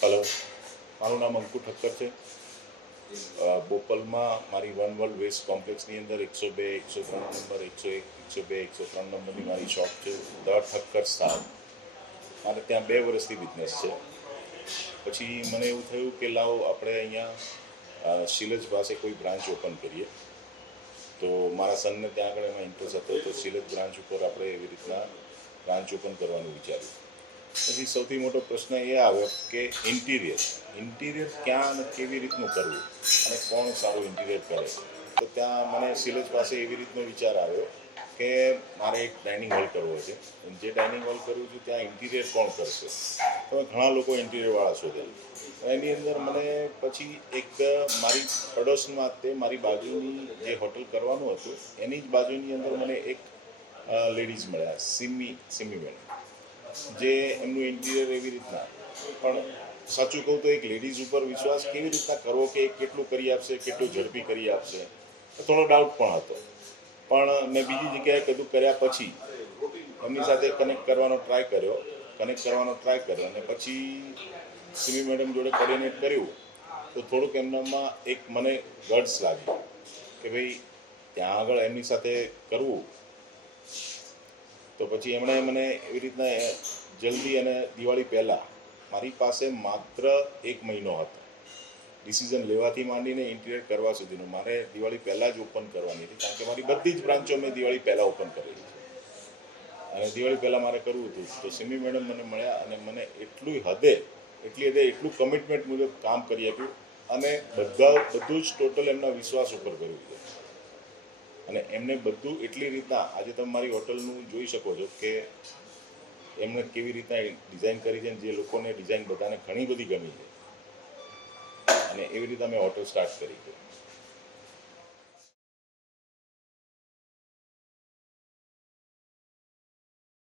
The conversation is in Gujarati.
હલો, મારું નામ અંકુ ઠક્કર છે. બોપલમાં મારી વન વર્લ્ડ વેસ્ટ કોમ્પ્લેક્સની અંદર 102, 103 નંબર, 101, 102, 103 નંબરની મારી શોપ છે. The Thakkar star. મારે ત્યાં 2 વર્ષથી બિઝનેસ છે. પછી મને એવું થયું કે લાવો આપણે અહીંયા શિલજ પાસે કોઈ બ્રાન્ચ ઓપન કરીએ. તો મારા સનને ત્યાં આગળ એમાં ઇન્ટરેસ્ટ હતો, તો શિલજ બ્રાન્ચ ઉપર આપણે એવી રીતના બ્રાન્ચ ઓપન કરવાનું વિચાર્યું. પછી સૌથી મોટો પ્રશ્ન એ આવ્યો કે ઇન્ટિરિયર ક્યાં અને કેવી રીતનું કરવું અને કોણ સારું ઇન્ટિરિયર કરે. તો ત્યાં મને શિલજ પાસે એવી રીતનો વિચાર આવ્યો કે મારે એક ડાઇનિંગ હોલ કરવો છે. જે ડાઇનિંગ હોલ કરવું છે ત્યાં ઇન્ટિરિયર કોણ કરશે. તો ઘણા લોકો ઇન્ટિરિયરવાળા શોધ્યા. એની અંદર મને પછી એક મારી પડોશમાં તે મારી બાજુની જે હોટલ કરવાનું હતું એની જ બાજુની અંદર મને એક લેડીઝ મળ્યા, સિમી મેડમ, જે એમનું ઇન્ટિરિયર એવી રીતના. પણ સાચું કહું તો એક લેડીઝ ઉપર વિશ્વાસ કેવી રીતના કરવો કે એ કેટલું કરી આપશે, કેટલું ઝડપી કરી આપશે, થોડો ડાઉટ પણ હતો. પણ મેં બીજી જગ્યાએ કદું કર્યા પછી એમની સાથે કનેક્ટ કરવાનો ટ્રાય કર્યો અને પછી સિમી મેડમ જોડે કોર્ડિનેટ કર્યું. તો થોડુંક એમનામાં એક મને ગટ્સ લાગ્યું કે ભાઈ ત્યાં આગળ એમની સાથે કરવું. તો પછી એમણે મને એવી રીતના જલ્દી અને દિવાળી પહેલાં, મારી પાસે માત્ર 1 મહિનો હતો ડિસિઝન લેવાથી માંડીને ઇન્ટિરિયર કરવા સુધીનું. મારે દિવાળી પહેલાં જ ઓપન કરવાની હતી, કારણ કે મારી બધી જ બ્રાન્ચો મેં દિવાળી પહેલાં ઓપન કરેલી છે અને દિવાળી પહેલાં મારે કરવું હતું. તો સિમી મેડમ મને મળ્યા અને મને એટલી હદે એટલું કમિટમેન્ટ મુજબ કામ કરી આપ્યું અને બધું જ ટોટલ એમના વિશ્વાસ ઉપર કર્યું છે. અને એમને બધું એટલી રીતના, આજે તમે મારી હોટલનું જોઈ શકો છો કે એમણે કેવી રીતના ડિઝાઇન કરી છે, જે લોકોને ડિઝાઇન બધાને ઘણી બધી ગમી છે અને એવી રીતે મેં હોટલ સ્ટાર્ટ કરી છે.